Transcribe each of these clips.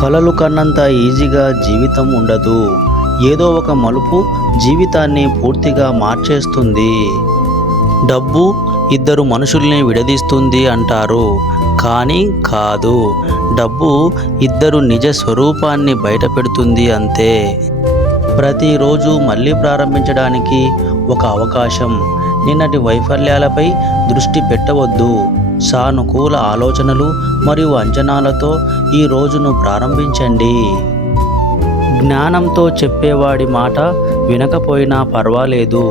కలలు కన్నంత ఈజీగా జీవితం ఉండదు. ఏదో ఒక మలుపు జీవితాన్ని పూర్తిగా మార్చేస్తుంది. డబ్బు ఇద్దరు మనుషుల్ని విడదీస్తుంది అంటారు. కానీ కాదు డబ్బు ఇద్దరు నిజ స్వరూపాన్ని బయటపెడుతుంది అంతే. ప్రతిరోజు మళ్ళీ ప్రారంభించడానికి ఒక అవకాశం. నిన్నటి వైఫల్యాలపై దృష్టి పెట్టవద్దు. సానుకూల ఆలోచనలు మరియు అంచనాలతో ఈ రోజును ప్రారంభించండి. జ్ఞానంతో చెప్పేవాడి మాట వినకపోయినా పర్వాలేదు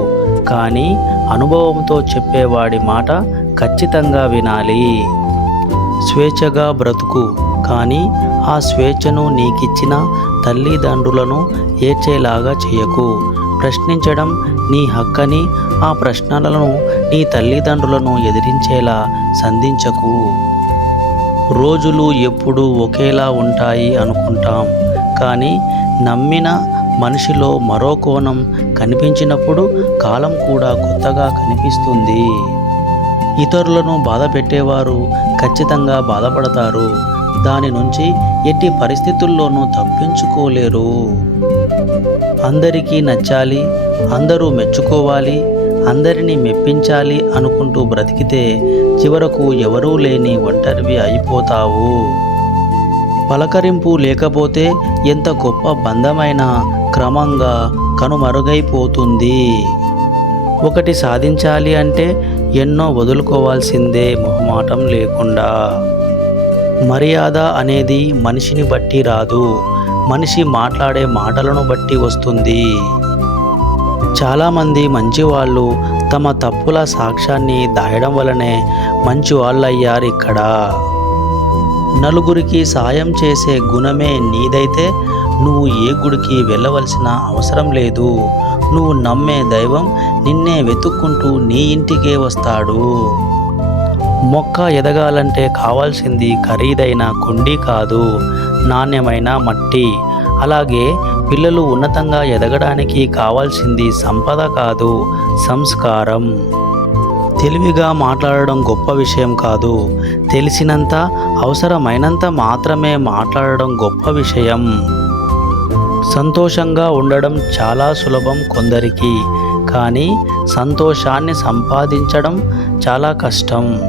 కానీ అనుభవంతో చెప్పేవాడి మాట ఖచ్చితంగా వినాలి. స్వేచ్ఛగా బ్రతుకు కానీ ఆ స్వేచ్ఛను నీకిచ్చిన తల్లిదండ్రులను ఏడ్చేలాగా చేయకు. ప్రశ్నించడం నీ హక్కని ఆ ప్రశ్నలను నీ తల్లిదండ్రులను ఎదిరించేలా సంధించకు. రోజులు ఎప్పుడూ ఒకేలా ఉంటాయి అనుకుంటాం. కానీ నమ్మిన మనిషిలో మరో కోణం కనిపించినప్పుడు కాలం కూడా కొత్తగా కనిపిస్తుంది. ఇతరులను బాధ పెట్టేవారు ఖచ్చితంగా బాధపడతారు. దాని నుంచి ఎట్టి పరిస్థితుల్లోనూ తప్పించుకోలేరు. అందరికీ నచ్చాలి అందరూ మెచ్చుకోవాలి అందరినీ మెప్పించాలి అనుకుంటూ బ్రతికితే చివరకు ఎవరూ లేని ఒంటరివి అయిపోతావు. పలకరింపు లేకపోతే ఎంత గొప్ప బంధమైన క్రమంగా కనుమరుగైపోతుంది. ఒకటి సాధించాలి అంటే ఎన్నో వదులుకోవాల్సిందే మొహమాటం లేకుండా. మర్యాద అనేది మనిషిని బట్టి రాదు. మనిషి మాట్లాడే మాటలను బట్టి వస్తుంది. చాలామంది మంచివాళ్ళు తమ తప్పుల సాక్ష్యాన్ని దాయడం వలనే మంచి వాళ్ళయ్యారు ఇక్కడ. నలుగురికి సాయం చేసే గుణమే నీదైతే నువ్వు ఏ గుడికి వెళ్ళవలసిన అవసరం లేదు. నువ్వు నమ్మే దైవం నిన్నే వెతుక్కుంటూ నీ ఇంటికే వస్తాడు. మొక్క ఎదగాలంటే కావాల్సింది ఖరీదైన కొండి కాదు నాణ్యమైన మట్టి. అలాగే పిల్లలు ఉన్నతంగా ఎదగడానికి కావాల్సింది సంపద కాదు సంస్కారం. తెలివిగా మాట్లాడడం గొప్ప విషయం కాదు. తెలిసినంత అవసరమైనంత మాత్రమే మాట్లాడడం గొప్ప విషయం. సంతోషంగా ఉండడం చాలా సులభం కొందరికి కానీ సంతోషాన్ని సంపాదించడం చాలా కష్టం.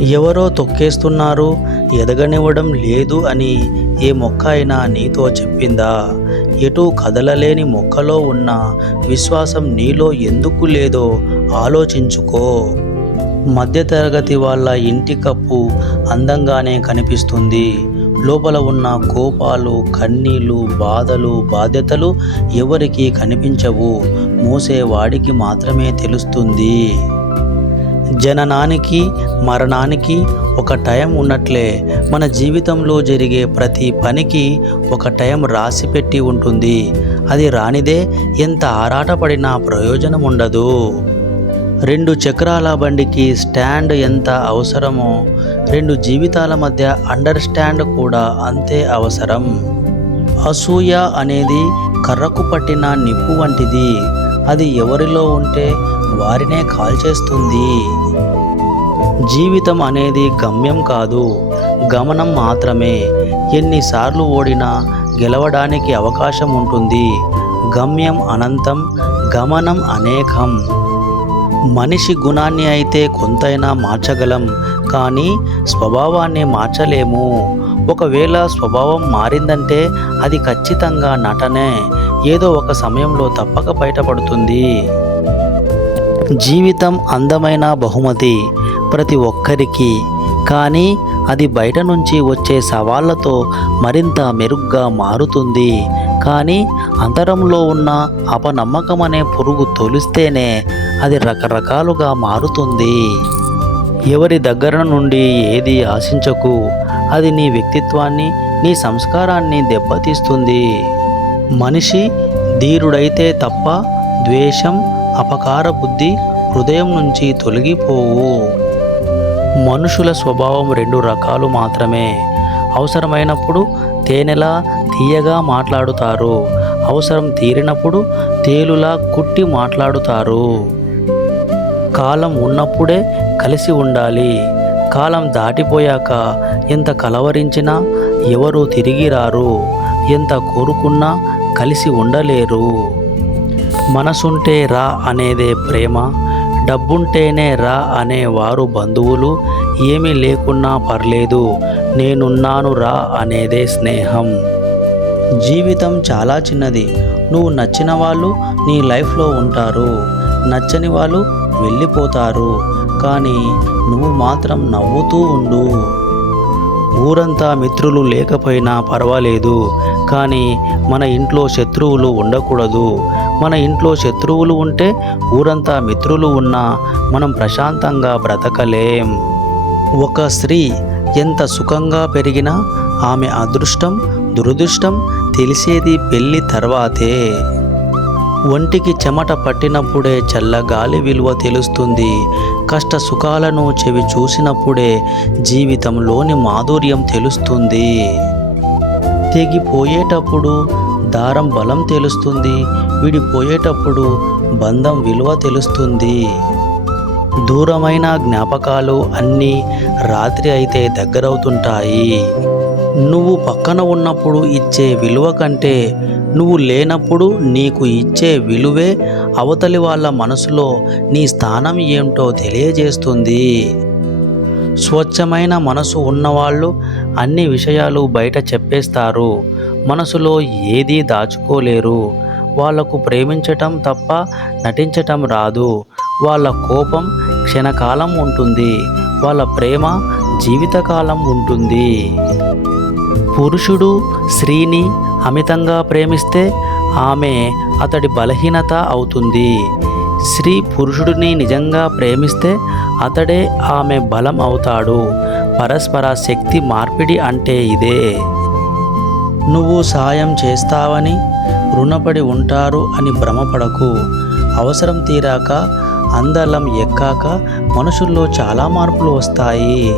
ఎవరో తొక్కేస్తున్నారు ఎదగనివ్వడం లేదు అని ఏ మొక్క అయినా నీతో చెప్పిందా? ఎటు కదలలేని మొక్కలో ఉన్న విశ్వాసం నీలో ఎందుకు లేదో ఆలోచించుకో. మధ్యతరగతి వాళ్ళ ఇంటి కప్పు అందంగానే కనిపిస్తుంది. లోపల ఉన్న కోపాలు కన్నీళ్ళు బాధలు బాధ్యతలు ఎవరికీ కనిపించవు. మోసేవాడికి మాత్రమే తెలుస్తుంది. జననానికి మరణానికి ఒక టైం ఉన్నట్లే మన జీవితంలో జరిగే ప్రతి పనికి ఒక టైం రాసి పెట్టి ఉంటుంది. అది రానిదే ఎంత ఆరాటపడినా ప్రయోజనం ఉండదు. రెండు చక్రాల బండికి స్టాండ్ ఎంత అవసరమో రెండు జీవితాల మధ్య అండర్స్టాండ్ కూడా అంతే అవసరం. అసూయ అనేది కర్రకు పట్టిన నిప్పు వంటిది. అది ఎవరిలో ఉంటే వారినే కాల్చేస్తుంది. జీవితం అనేది గమ్యం కాదు గమనం మాత్రమే. ఎన్నిసార్లు ఓడినా గెలవడానికి అవకాశం ఉంటుంది. గమ్యం అనంతం గమనం అనేకం. మనిషి గుణాన్ని అయితే కొంతైనా మార్చగలం కానీ స్వభావాన్ని మార్చలేము. ఒకవేళ స్వభావం మారిందంటే అది ఖచ్చితంగా నటనే. ఏదో ఒక సమయంలో తప్పక బయటపడుతుంది. జీవితం అందమైన బహుమతి ప్రతి ఒక్కరికి. కానీ అది బయట నుంచి వచ్చే సవాళ్ళతో మరింత మెరుగ్గా మారుతుంది. కానీ అంతరంలో ఉన్న అపనమ్మకం అనే పురుగు తొలిస్తేనే అది రకరకాలుగా మారుతుంది. ఎవరి దగ్గర నుండి ఏది ఆశించకు అది నీ వ్యక్తిత్వాన్ని నీ సంస్కారాన్ని దెబ్బతీస్తుంది. మనిషి ధీరుడైతే తప్ప ద్వేషం అపకార బుద్ధి హృదయం నుంచి తొలగిపోవు. మనుషుల స్వభావం రెండు రకాలు మాత్రమే. అవసరమైనప్పుడు తేనెలా తీయగా మాట్లాడుతారు. అవసరం తీరినప్పుడు తేలులా కుట్టి మాట్లాడుతారు. కాలం ఉన్నప్పుడే కలిసి ఉండాలి. కాలం దాటిపోయాక ఎంత కలవరించినా ఎవరు తిరిగి రారు. ఎంత కోరుకున్నా కలిసి ఉండలేరు. మనసుంటే రా అనేదే ప్రేమ డబ్బుంటేనే రా అనేవారు బంధువులు ఏమీ లేకున్నా పర్లేదు నేనున్నాను రా అనేదే స్నేహం. జీవితం చాలా చిన్నది. నువ్వు నచ్చిన వాళ్ళు నీ లైఫ్లో ఉంటారు. నచ్చని వాళ్ళు వెళ్ళిపోతారు. కానీ నువ్వు మాత్రం నవ్వుతూ ఉండు. ఊరంతా మిత్రులు లేకపోయినా పర్వాలేదు. కానీ మన ఇంట్లో శత్రువులు ఉండకూడదు. మన ఇంట్లో శత్రువులు ఉంటే ఊరంతా మిత్రులు ఉన్నా మనం ప్రశాంతంగా బ్రతకలేం. ఒక స్త్రీ ఎంత సుఖంగా పెరిగినా ఆమె అదృష్టం దురదృష్టం తెలిసేది పెళ్ళి తర్వాతే. ఒంటికి చెమట పట్టినప్పుడే చల్లగాలి విలువ తెలుస్తుంది. కష్ట సుఖాలను చెవి చూసినప్పుడే జీవితంలోని మాధుర్యం తెలుస్తుంది. తెగిపోయేటప్పుడు దారం బలం తెలుస్తుంది. విడిపోయేటప్పుడు బంధం విలువ తెలుస్తుంది. దూరమైన జ్ఞాపకాలు అన్నీ రాత్రి అయితే దగ్గరవుతుంటాయి. నువ్వు పక్కన ఉన్నప్పుడు ఇచ్చే విలువ కంటే నువ్వు లేనప్పుడు నీకు ఇచ్చే విలువే అవతలి వాళ్ళ మనసులో నీ స్థానం ఏమిటో తెలియజేస్తుంది. స్వచ్ఛమైన మనసు ఉన్నవాళ్ళు అన్ని విషయాలు బయట చెప్పేస్తారు. మనసులో ఏదీ దాచుకోలేరు. వాళ్ళకు ప్రేమించటం తప్ప నటించటం రాదు. వాళ్ళ కోపం క్షణకాలం ఉంటుంది. వాళ్ళ ప్రేమ జీవితకాలం ఉంటుంది. పురుషుడు స్త్రీని అమితంగా ప్రేమిస్తే ఆమె అతడి బలహీనత అవుతుంది. స్త్రీ పురుషుడిని నిజంగా ప్రేమిస్తే అతడే ఆమె బలం అవుతాడు. పరస్పర శక్తి మార్పిడి అంటే ఇదే. నువ్వు సాయం చేస్తావని రుణపడి ఉంటారు అని భ్రమపడకు. అవసరం తీరాక అందలం ఎక్కాక మనుషుల్లో చాలా మార్పులు వస్తాయి.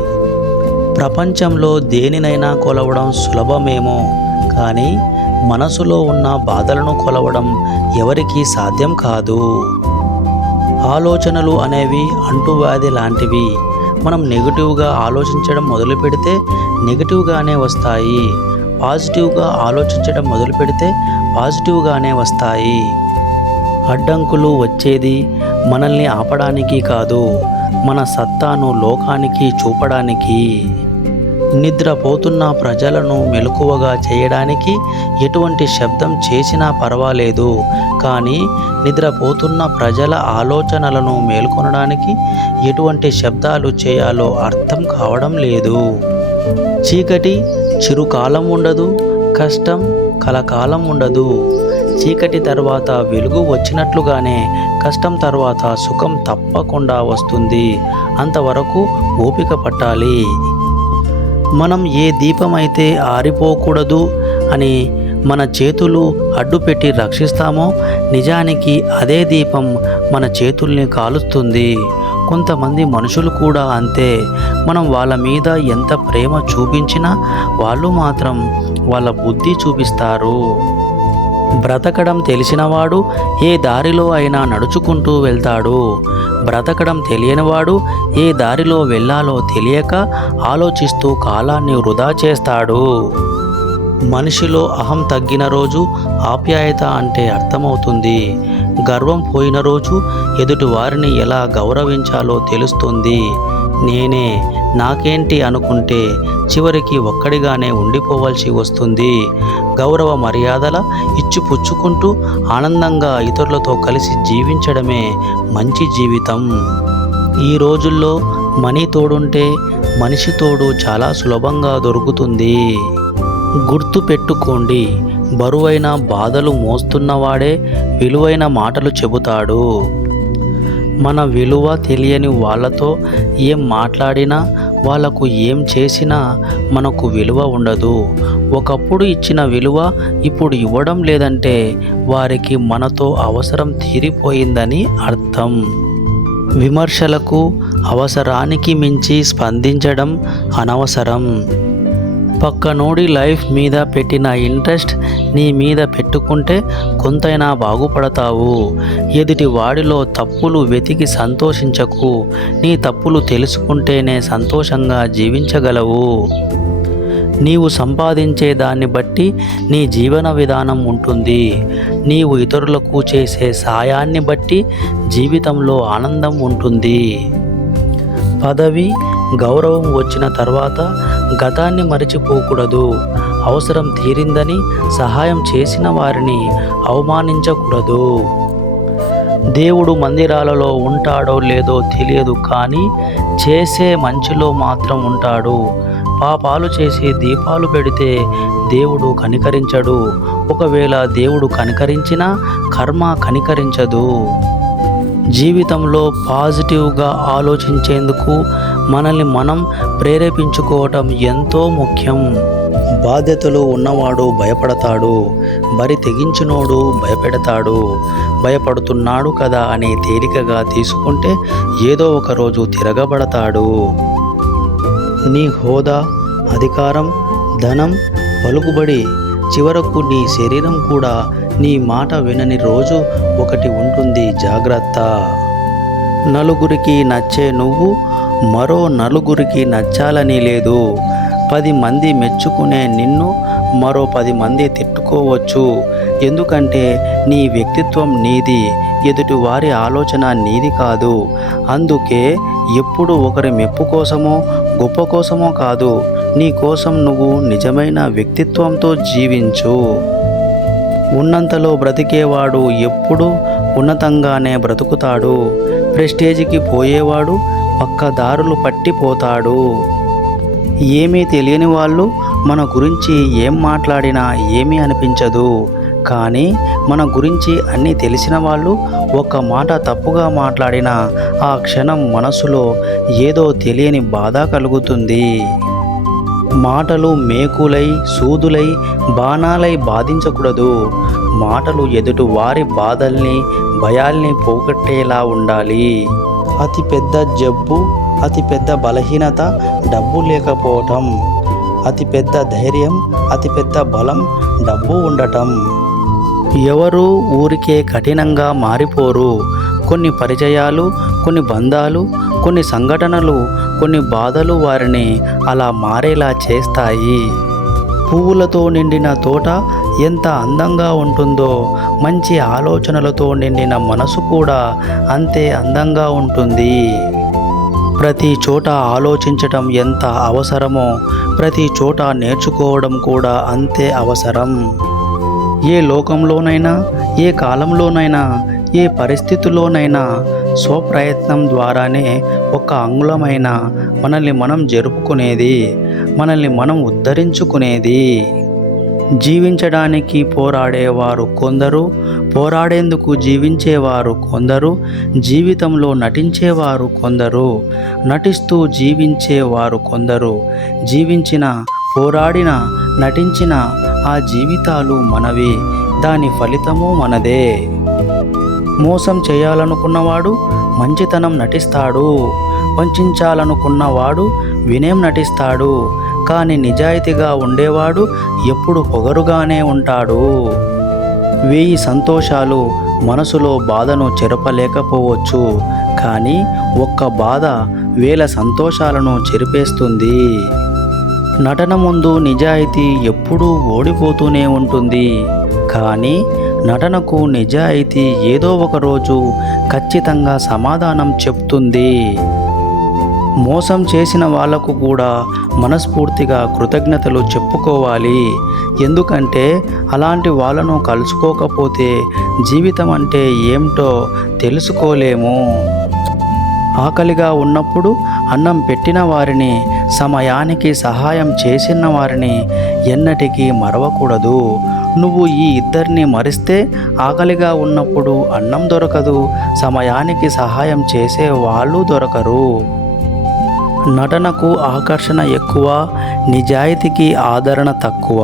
ప్రపంచంలో దేనినైనా కొలవడం సులభమేమో కానీ మనసులో ఉన్న బాధలను కొలవడం ఎవరికీ సాధ్యం కాదు. ఆలోచనలు అనేవి అంటువ్యాధి లాంటివి. మనం నెగిటివ్గా ఆలోచించడం మొదలు పెడితే నెగిటివ్గానే వస్తాయి. పాజిటివ్గా ఆలోచించడం మొదలు పెడితే పాజిటివ్గానే వస్తాయి. అడ్డంకులు వచ్చేది మనల్ని ఆపడానికి కాదు మన సత్తాను లోకానికి చూపడానికి. నిద్రపోతున్న ప్రజలను మెలకువగా చేయడానికి ఎటువంటి శబ్దం చేసినా పర్వాలేదు కానీ నిద్రపోతున్న ప్రజల ఆలోచనలను మేల్కొనడానికి ఎటువంటి శబ్దాలు చేయాలో అర్థం కావడం లేదు. చీకటి చిరుకాలం ఉండదు కష్టం కలకాలం ఉండదు. చీకటి తర్వాత వెలుగు వచ్చినట్లుగానే కష్టం తర్వాత సుఖం తప్పకుండా వస్తుంది. అంతవరకు ఓపిక పట్టాలి. మనం ఏ దీపం అయితే ఆరిపోకూడదు అని మన చేతులు అడ్డుపెట్టి రక్షిస్తామో నిజానికి అదే దీపం మన చేతుల్ని కాలుస్తుంది. కొంతమంది మనుషులు కూడా అంతే. మనం వాళ్ళ మీద ఎంత ప్రేమ చూపించినా వాళ్ళు మాత్రం వాళ్ళ బుద్ధి చూపిస్తారు. బ్రతకడం తెలిసినవాడు ఏ దారిలో అయినా నడుచుకుంటూ వెళ్తాడు. బ్రతకడం తెలియనివాడు ఏ దారిలో వెళ్ళాలో తెలియక ఆలోచిస్తూ కాలాన్ని వృధా చేస్తాడు. మనిషిలో అహం తగ్గిన రోజు ఆప్యాయత అంటే అర్థమవుతుంది. గర్వం పోయిన రోజు ఎదుటి వారిని ఎలా గౌరవించాలో తెలుస్తుంది. నేనే నాకేంటి అనుకుంటే చివరికి ఒక్కడిగానే ఉండిపోవాల్సి వస్తుంది. గౌరవ మర్యాదల ఇచ్చిపుచ్చుకుంటూ ఆనందంగా ఇతరులతో కలిసి జీవించడమే మంచి జీవితం. ఈ రోజుల్లో మనీ తోడుంటే మనిషి తోడు చాలా సులభంగా దొరుకుతుంది. గుర్తు పెట్టుకోండి బరువైన బాధలు మోస్తున్నవాడే విలువైన మాటలు చెబుతాడు. మన విలువ తెలియని వాళ్ళతో ఏం మాట్లాడినా వాళ్ళకు ఏం చేసినా మనకు విలువ ఉండదు. ఒకప్పుడు ఇచ్చిన విలువ ఇప్పుడు ఇవ్వడం లేదంటే వారికి మనతో అవసరం తీరిపోయిందని అర్థం. విమర్శలకు అవసరానికి మించి స్పందించడం అనవసరం. పక్కనోడి లైఫ్ మీద పెట్టిన ఇంట్రెస్ట్ నీ మీద పెట్టుకుంటే కొంతైనా బాగుపడతావు. ఎదుటి వాడిలో తప్పులు వెతికి సంతోషించకు. నీ తప్పులు తెలుసుకుంటేనే సంతోషంగా జీవించగలవు. నీవు సంపాదించే దాన్ని బట్టి నీ జీవన విధానం ఉంటుంది. నీవు ఇతరులకు చేసే సాయాన్ని బట్టి జీవితంలో ఆనందం ఉంటుంది. పదవి గౌరవం వచ్చిన తర్వాత గతాన్ని మరచిపోకూడదు. అవసరం తీరిందని సహాయం చేసిన వారిని అవమానించకూడదు. దేవుడు మందిరాలలో ఉంటాడో లేదో తెలియదు కానీ చేసే మంచిలో మాత్రం ఉంటాడు. పాపాలు చేసి దీపాలు పెడితే దేవుడు కనికరించడు. ఒకవేళ దేవుడు కనికరించినా కర్మ కనికరించదు. జీవితంలో పాజిటివ్గా ఆలోచించేందుకు మనల్ని మనం ప్రేరేపించుకోవటం ఎంతో ముఖ్యం. బాధ్యతలు ఉన్నవాడు భయపడతాడు బరి తెగించినోడు భయపెడతాడు. భయపడుతున్నాడు కదా అని తేలికగా తీసుకుంటే ఏదో ఒక రోజు తిరగబడతాడు. నీ హోదా అధికారం ధనం పలుకుబడి చివరకు నీ శరీరం కూడా నీ మాట వినని రోజు ఒకటి ఉంటుంది జాగ్రత్త. నలుగురికి నచ్చే నువ్వు మరో నలుగురికి నచ్చాలని లేదు. పది మంది మెచ్చుకునే నిన్ను మరో పది మంది తిట్టుకోవచ్చు. ఎందుకంటే నీ వ్యక్తిత్వం నీది ఎదుటి వారి ఆలోచన నీది కాదు. అందుకే ఎప్పుడు ఒకరి మెప్పు కోసమో గొప్ప కోసమో కాదు నీ కోసం నువ్వు నిజమైన వ్యక్తిత్వంతో జీవించు. ఉన్నంతలో బ్రతికేవాడు ఎప్పుడు ఉన్నతంగానే బ్రతుకుతాడు. ప్రెస్టేజ్కి పోయేవాడు పక్కదారులు పట్టిపోతాడు. ఏమీ తెలియని వాళ్ళు మన గురించి ఏం మాట్లాడినా ఏమీ అనిపించదు. కానీ మన గురించి అన్నీ తెలిసిన వాళ్ళు ఒక్క మాట తప్పుగా మాట్లాడినా ఆ క్షణం మనసులో ఏదో తెలియని బాధ కలుగుతుంది. మాటలు మేకులై సూదులై బాణాలై బాధించకూడదు. మాటలు ఎదుటి వారి బాధల్ని భయాల్ని పోగొట్టేలా ఉండాలి. అతిపెద్ద జబ్బు అతిపెద్ద బలహీనత డబ్బు లేకపోవటం అతిపెద్ద ధైర్యం అతిపెద్ద బలం డబ్బు ఉండటం. ఎవరు ఊరికే కఠినంగా మారిపోరు. కొన్ని పరిచయాలు కొన్ని బంధాలు కొన్ని సంఘటనలు కొన్ని బాధలు వారిని అలా మారేలా చేస్తాయి. పువ్వులతో నిండిన తోట ఎంత అందంగా ఉంటుందో మంచి ఆలోచనలతో నిండిన మనసు కూడా అంతే అందంగా ఉంటుంది. ప్రతి చోట ఆలోచించటం ఎంత అవసరమో ప్రతి చోట నేర్చుకోవడం కూడా అంతే అవసరం. ఏ లోకంలోనైనా ఏ కాలంలోనైనా ఏ పరిస్థితిలోనైనా స్వప్రయత్నం ద్వారానే ఒక అంగుళమైన మనల్ని మనం జరుపుకునేది మనల్ని మనం ఉద్ధరించుకునేది. జీవించడానికి పోరాడేవారు కొందరు పోరాడేందుకు జీవించేవారు కొందరు జీవితంలో నటించేవారు కొందరు నటిస్తూ జీవించేవారు కొందరు. జీవించిన పోరాడిన నటించిన ఆ జీవితాలు మనవి దాని ఫలితము మనదే. మోసం చేయాలనుకున్నవాడు మంచితనం నటిస్తాడు. వంచాలనుకున్నవాడు వినయం నటిస్తాడు. కానీ నిజాయితీగా ఉండేవాడు ఎప్పుడు పొగరుగానే ఉంటాడు. వెయ్యి సంతోషాలు మనసులో బాధను చెరపలేకపోవచ్చు. కానీ ఒక్క బాధ వేల సంతోషాలను చెరిపేస్తుంది. నటన ముందు నిజాయితీ ఎప్పుడూ ఓడిపోతూనే ఉంటుంది. కానీ నటనకు నిజాయితీ ఏదో ఒక రోజు ఖచ్చితంగా సమాధానం చెప్తుంది. మోసం చేసిన వాళ్ళకు కూడా మనస్ఫూర్తిగా కృతజ్ఞతలు చెప్పుకోవాలి. ఎందుకంటే అలాంటి వాళ్ళను కలుసుకోకపోతే జీవితం అంటే ఏమిటో తెలుసుకోలేము. ఆకలిగా ఉన్నప్పుడు అన్నం పెట్టిన వారిని సమయానికి సహాయం చేసిన వారిని ఎన్నటికీ మరవకూడదు. నువ్వు ఈ ఇద్దరిని మరిస్తే ఆకలిగా ఉన్నప్పుడు అన్నం దొరకదు సమయానికి సహాయం చేసే వాళ్ళు దొరకరు. నటనకు ఆకర్షణ ఎక్కువ నిజాయితీకి ఆదరణ తక్కువ.